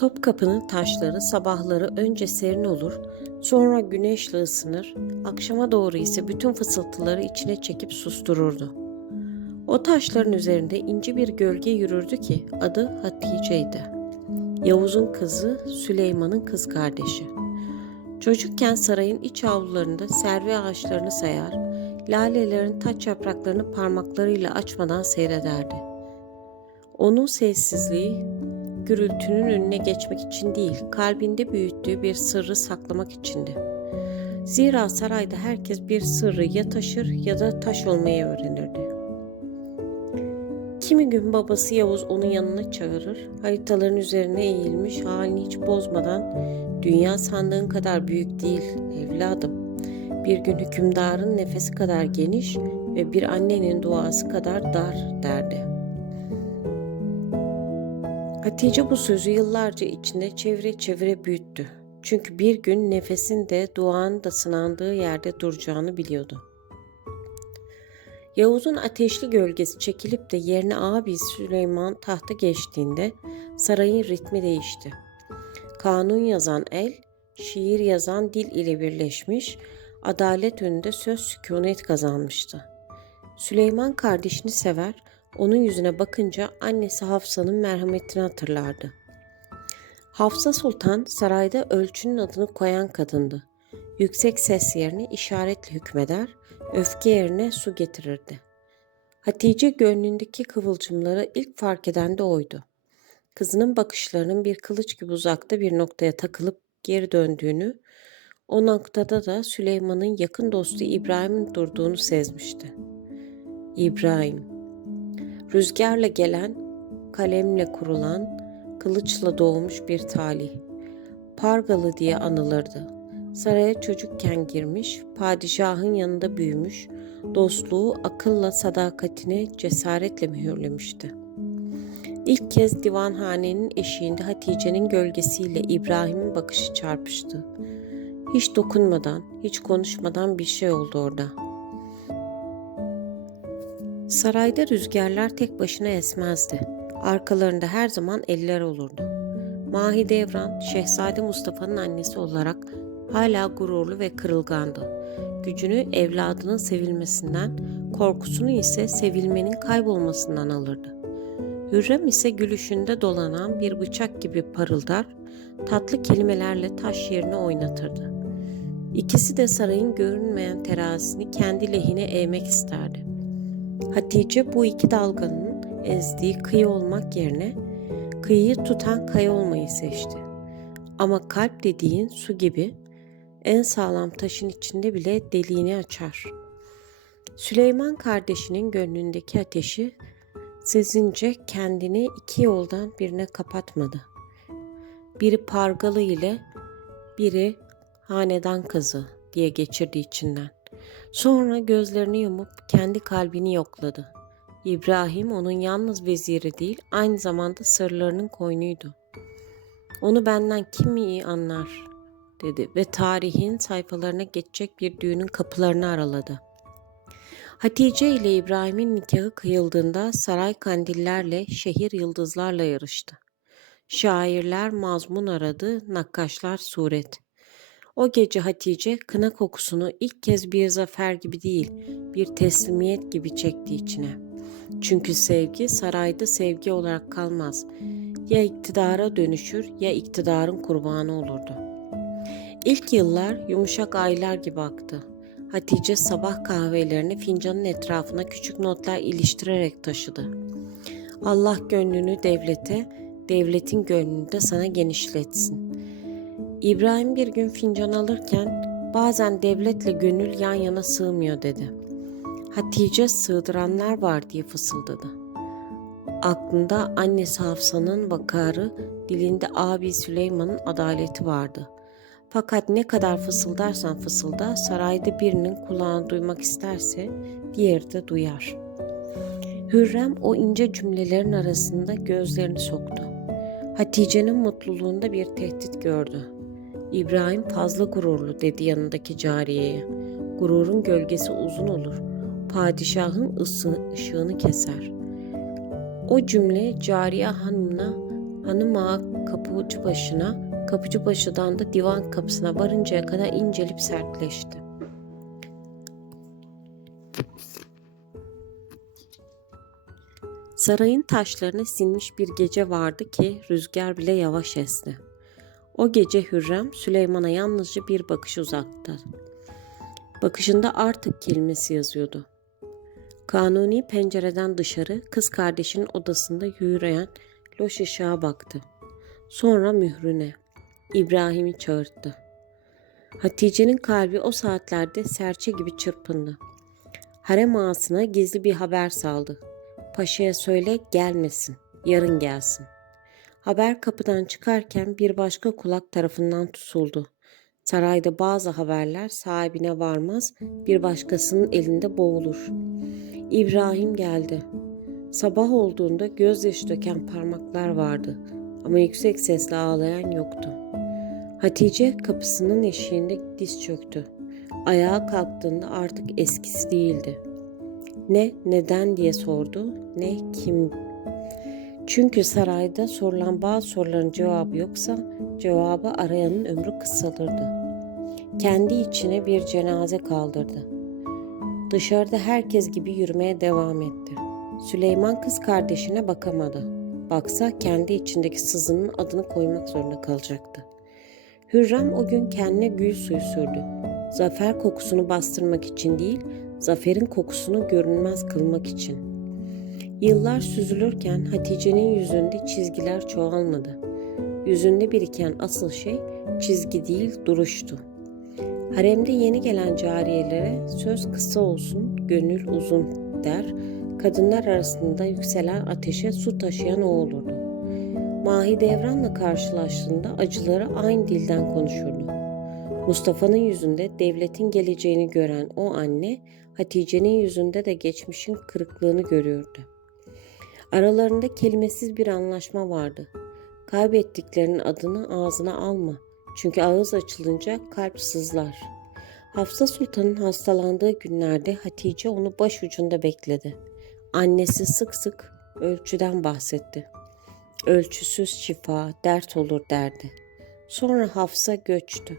Topkapı'nın taşları sabahları önce serin olur, sonra güneşle ısınır, akşama doğru ise bütün fısıltıları içine çekip sustururdu. O taşların üzerinde ince bir gölge yürürdü ki adı Hatice'ydi. Yavuz'un kızı Süleyman'ın kız kardeşi. Çocukken sarayın iç avlularında servi ağaçlarını sayar, lalelerin taç yapraklarını parmaklarıyla açmadan seyrederdi. Onun sessizliği gürültünün önüne geçmek için değil, kalbinde büyüttüğü bir sırrı saklamak içindi. Zira sarayda herkes bir sırrı ya taşır ya da taş olmayı öğrenirdi. Kimi gün babası Yavuz onun yanına çağırır, haritaların üzerine eğilmiş halini hiç bozmadan dünya sandığın kadar büyük değil evladım. Bir gün hükümdarın nefesi kadar geniş ve bir annenin duası kadar dar derdi. Hatice bu sözü yıllarca içinde çevire çevire büyüttü. Çünkü bir gün nefesin de duanın da sınandığı yerde duracağını biliyordu. Yavuz'un ateşli gölgesi çekilip de yerine abi Süleyman tahta geçtiğinde sarayın ritmi değişti. Kanun yazan el, şiir yazan dil ile birleşmiş, adalet önünde söz sükunet kazanmıştı. Süleyman kardeşini sever, onun yüzüne bakınca annesi Hafsa'nın merhametini hatırlardı. Hafsa Sultan sarayda ölçünün adını koyan kadındı. Yüksek ses yerine işaretle hükmeder, öfke yerine su getirirdi. Hatice gönlündeki kıvılcımları ilk fark eden de oydu. Kızının bakışlarının bir kılıç gibi uzakta bir noktaya takılıp geri döndüğünü, o noktada da Süleyman'ın yakın dostu İbrahim'in durduğunu sezmişti. İbrahim, rüzgarla gelen, kalemle kurulan, kılıçla doğmuş bir talih. Pargalı diye anılırdı. Saraya çocukken girmiş, padişahın yanında büyümüş, dostluğu akılla sadakatine cesaretle mühürlemişti. İlk kez divanhanenin eşiğinde Hatice'nin gölgesiyle İbrahim'in bakışı çarpıştı. Hiç dokunmadan, hiç konuşmadan bir şey oldu orada. Sarayda rüzgarlar tek başına esmezdi. Arkalarında her zaman eller olurdu. Mahidevran, Şehzade Mustafa'nın annesi olarak hala gururlu ve kırılgandı. Gücünü evladının sevilmesinden, korkusunu ise sevilmenin kaybolmasından alırdı. Hürrem ise gülüşünde dolanan bir bıçak gibi parıldar, tatlı kelimelerle taş yerine oynatırdı. İkisi de sarayın görünmeyen terazisini kendi lehine eğmek isterdi. Hatice bu iki dalganın ezdiği kıyı olmak yerine kıyıyı tutan kaya olmayı seçti. Ama kalp dediğin su gibi en sağlam taşın içinde bile deliğini açar. Süleyman kardeşinin gönlündeki ateşi sezince kendini iki yoldan birine kapatmadı. Biri pargalı ile biri hanedan kızı diye geçirdi içinden. Sonra gözlerini yumup kendi kalbini yokladı. İbrahim onun yalnız veziri değil, aynı zamanda sırlarının koynuydu. Onu benden kim iyi anlar dedi ve tarihin sayfalarına geçecek bir düğünün kapılarını araladı. Hatice ile İbrahim'in nikahı kıyıldığında saray kandillerle, şehir yıldızlarla yarıştı. Şairler mazmun aradı, nakkaşlar suret. O gece Hatice kına kokusunu ilk kez bir zafer gibi değil, bir teslimiyet gibi çekti içine. Çünkü sevgi sarayda sevgi olarak kalmaz. Ya iktidara dönüşür ya iktidarın kurbanı olurdu. İlk yıllar yumuşak aylar gibi aktı. Hatice sabah kahvelerini fincanın etrafına küçük notlar iliştirerek taşıdı. Allah gönlünü devlete, devletin gönlünü de sana genişletsin. İbrahim bir gün fincan alırken bazen devletle gönül yan yana sığmıyor dedi. Hatice sığdıranlar var diye fısıldadı. Aklında annesi Hafsa'nın vakarı, dilinde abi Süleyman'ın adaleti vardı. Fakat ne kadar fısıldarsan fısılda sarayda birinin kulağını duymak isterse diğeri de duyar. Hürrem o ince cümlelerin arasında gözlerini soktu. Hatice'nin mutluluğunda bir tehdit gördü. İbrahim fazla gururlu dedi yanındaki cariyeye. Gururun gölgesi uzun olur. Padişahın ısı, ışığını keser. O cümle Cariye Hanım'la hanım ağa kapıcı başına, kapıcı başıdan da divan kapısına varıncaya kadar incelip sertleşti. Sarayın taşlarına sinmiş bir gece vardı ki rüzgar bile yavaş esti. O gece Hürrem Süleyman'a yalnızca bir bakış uzakta. Bakışında artık kelimesi yazıyordu. Kanuni pencereden dışarı kız kardeşinin odasında yürüyen loş ışığa baktı. Sonra mührüne. İbrahim'i çağırdı. Hatice'nin kalbi o saatlerde serçe gibi çırpındı. Harem ağasına gizli bir haber saldı. Paşa'ya söyle gelmesin, yarın gelsin. Haber kapıdan çıkarken bir başka kulak tarafından tutuldu. Sarayda bazı haberler sahibine varmaz, bir başkasının elinde boğulur. İbrahim geldi. Sabah olduğunda gözyaşı döken parmaklar vardı ama yüksek sesle ağlayan yoktu. Hatice kapısının eşiğinde diz çöktü. Ayağa kalktığında artık eskisi değildi. Ne neden diye sordu, ne kim. Çünkü sarayda sorulan bazı soruların cevabı yoksa cevabı arayanın ömrü kısalırdı. Kendi içine bir cenaze kaldırdı. Dışarıda herkes gibi yürümeye devam etti. Süleyman kız kardeşine bakamadı. Baksa kendi içindeki sızının adını koymak zorunda kalacaktı. Hürrem o gün kendine gül suyu sürdü. Zafer kokusunu bastırmak için değil, zaferin kokusunu görünmez kılmak için. Yıllar süzülürken Hatice'nin yüzünde çizgiler çoğalmadı. Yüzünde biriken asıl şey çizgi değil duruştu. Haremde yeni gelen cariyelere söz kısa olsun, gönül uzun der, kadınlar arasında yükselen ateşe su taşıyan o olurdu. Mahidevran'la karşılaştığında acıları aynı dilden konuşurdu. Mustafa'nın yüzünde devletin geleceğini gören o anne, Hatice'nin yüzünde de geçmişin kırıklığını görüyordu. Aralarında kelimesiz bir anlaşma vardı. Kaybettiklerinin adını ağzına alma. Çünkü ağız açılınca kalp sızlar. Hafsa Sultan'ın hastalandığı günlerde Hatice onu başucunda bekledi. Annesi sık sık ölçüden bahsetti. Ölçüsüz şifa dert olur derdi. Sonra Hafsa göçtü.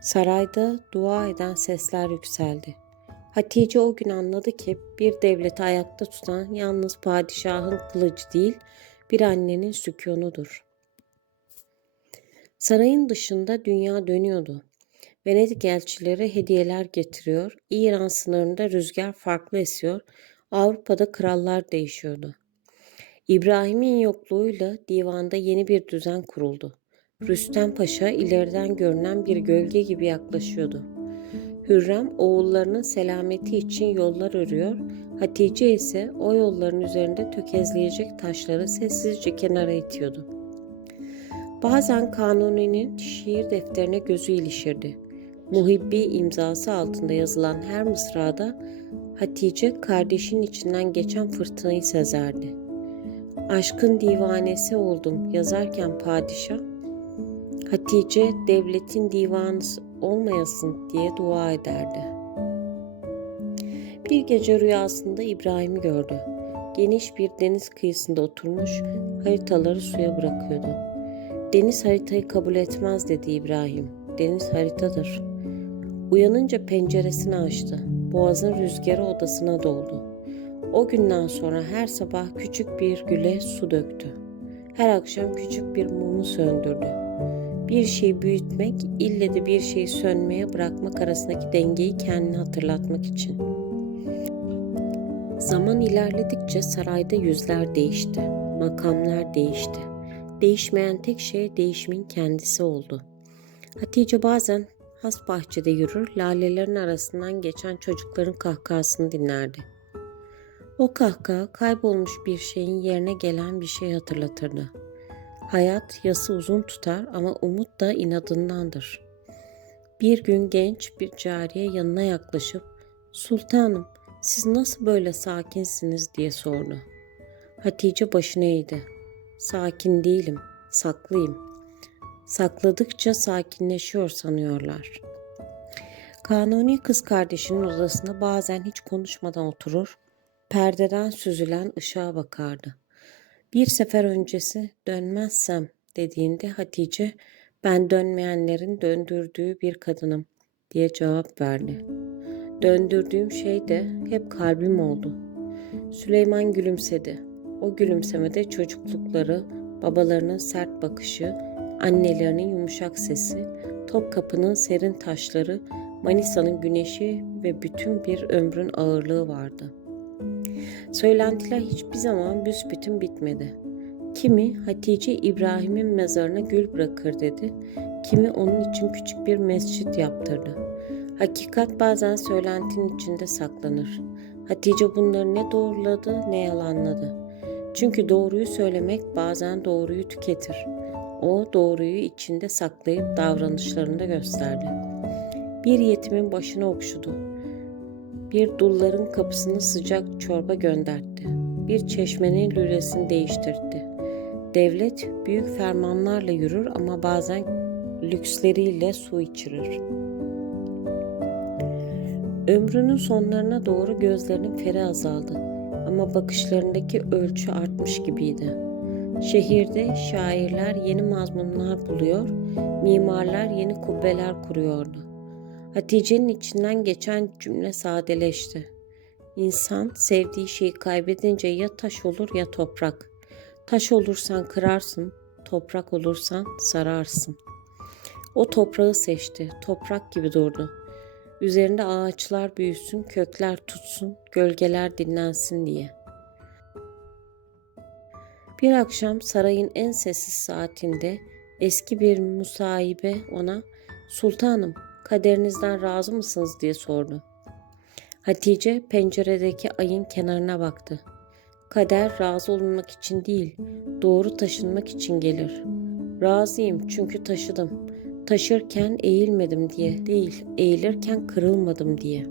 Sarayda dua eden sesler yükseldi. Hatice o gün anladı ki bir devleti ayakta tutan yalnız padişahın kılıcı değil, bir annenin sükunudur. Sarayın dışında dünya dönüyordu. Venedik elçileri hediyeler getiriyor, İran sınırında rüzgar farklı esiyor, Avrupa'da krallar değişiyordu. İbrahim'in yokluğuyla divanda yeni bir düzen kuruldu. Rüstem Paşa ileriden görünen bir gölge gibi yaklaşıyordu. Hürrem oğullarının selameti için yollar örüyor, Hatice ise o yolların üzerinde tökezleyecek taşları sessizce kenara itiyordu. Bazen Kanuni'nin şiir defterine gözü ilişirdi. Muhibbi imzası altında yazılan her mısrada Hatice kardeşin içinden geçen fırtınayı sezerdi. Aşkın divanesi oldum yazarken padişah, Hatice devletin divanı olmayasın diye dua ederdi. Bir gece rüyasında İbrahim'i gördü. Geniş bir deniz kıyısında oturmuş haritaları suya bırakıyordu. Deniz haritayı kabul etmez dedi İbrahim. Deniz haritadır. Uyanınca penceresini açtı. Boğazın rüzgarı odasına doldu. O günden sonra her sabah küçük bir güle su döktü. Her akşam küçük bir mumu söndürdü. Bir şeyi büyütmek, ille de bir şeyi sönmeye bırakmak arasındaki dengeyi kendine hatırlatmak için. Zaman ilerledikçe sarayda yüzler değişti, makamlar değişti. Değişmeyen tek şey değişimin kendisi oldu. Hatice bazen has bahçede yürür, lalelerin arasından geçen çocukların kahkahasını dinlerdi. O kahkaha kaybolmuş bir şeyin yerine gelen bir şey hatırlatırdı. Hayat yası uzun tutar ama umut da inadındandır. Bir gün genç bir cariye yanına yaklaşıp "Sultanım, siz nasıl böyle sakinsiniz?" diye sordu. Hatice başını eğdi. "Sakin değilim, saklıyım. Sakladıkça sakinleşiyor sanıyorlar." Kanuni kız kardeşinin odasında bazen hiç konuşmadan oturur, perdeden süzülen ışığa bakardı. Bir sefer öncesi dönmezsem dediğinde Hatice ben dönmeyenlerin döndürdüğü bir kadınım diye cevap verdi. Döndürdüğüm şey de hep kalbim oldu. Süleyman gülümsedi. O gülümsemede çocuklukları, babalarının sert bakışı, annelerinin yumuşak sesi, Topkapı'nın serin taşları, Manisa'nın güneşi ve bütün bir ömrün ağırlığı vardı. Söylentiler hiçbir zaman büsbütün bitmedi. Kimi Hatice İbrahim'in mezarına gül bırakır dedi, kimi onun için küçük bir mescit yaptırdı. Hakikat bazen söylentinin içinde saklanır. Hatice bunları ne doğruladı ne yalanladı. Çünkü doğruyu söylemek bazen doğruyu tüketir. O doğruyu içinde saklayıp davranışlarında gösterdi. Bir yetimin başını okşudu. Bir dulların kapısını sıcak çorba göndertti. Bir çeşmenin lülesini değiştirdi. Devlet büyük fermanlarla yürür ama bazen lüksleriyle su içirir. Ömrünün sonlarına doğru gözlerinin feri azaldı ama bakışlarındaki ölçü artmış gibiydi. Şehirde şairler yeni mazmunlar buluyor, mimarlar yeni kubbeler kuruyordu. Hatice'nin içinden geçen cümle sadeleşti. İnsan sevdiği şeyi kaybedince ya taş olur ya toprak. Taş olursan kırarsın, toprak olursan sararsın. O toprağı seçti, toprak gibi durdu. Üzerinde ağaçlar büyüsün, kökler tutsun, gölgeler dinlensin diye. Bir akşam sarayın en sessiz saatinde eski bir musahibe ona "Sultanım, kaderinizden razı mısınız?" diye sordu. Hatice penceredeki ayın kenarına baktı. Kader razı olunmak için değil, doğru taşınmak için gelir. Razıyım çünkü taşıdım. Taşırken eğilmedim diye değil, eğilirken kırılmadım diye.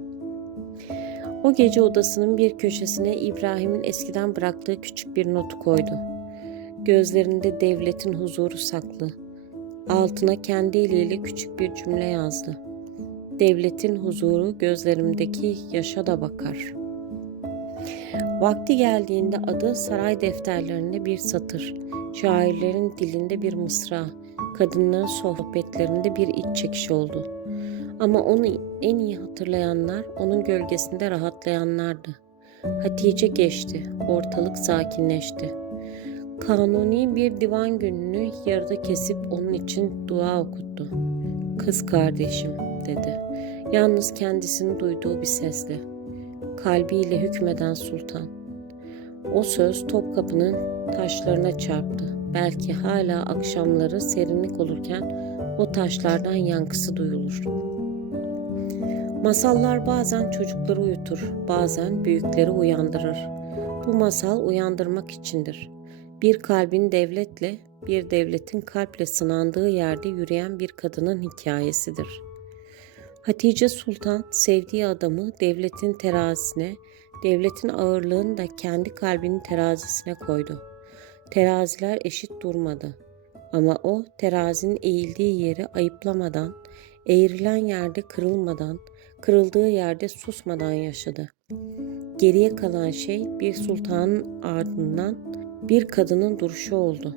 O gece odasının bir köşesine İbrahim'in eskiden bıraktığı küçük bir notu koydu. Gözlerinde devletin huzuru saklı. Altına kendi eliyle küçük bir cümle yazdı. Devletin huzuru gözlerimdeki yaşa da bakar. Vakti geldiğinde adı saray defterlerinde bir satır, şairlerin dilinde bir mısra, kadınların sohbetlerinde bir iç çekiş oldu. Ama onu en iyi hatırlayanlar onun gölgesinde rahatlayanlardı. Hatice geçti, ortalık sakinleşti. Kanuni bir divan gününü yarıda kesip onun için dua okuttu. Kız kardeşim dedi. Yalnız kendisini duyduğu bir sesle. Kalbiyle hükmeden sultan. O söz Topkapı'nın taşlarına çarptı. Belki hala akşamları serinlik olurken o taşlardan yankısı duyulur. Masallar bazen çocukları uyutur, bazen büyükleri uyandırır. Bu masal uyandırmak içindir. Bir kalbin devletle, bir devletin kalple sınandığı yerde yürüyen bir kadının hikayesidir. Hatice Sultan sevdiği adamı devletin terazisine, devletin ağırlığını da kendi kalbinin terazisine koydu. Teraziler eşit durmadı. Ama o terazinin eğildiği yeri ayıplamadan, eğrilen yerde kırılmadan, kırıldığı yerde susmadan yaşadı. Geriye kalan şey bir sultanın ardından bir kadının duruşu oldu.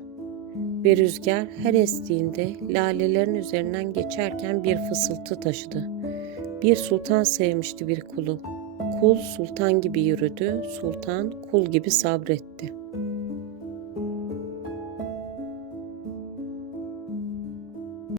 Ve rüzgar her estiğinde lalelerin üzerinden geçerken bir fısıltı taşıdı. Bir sultan sevmişti bir kulu. Kul sultan gibi yürüdü, sultan kul gibi sabretti.''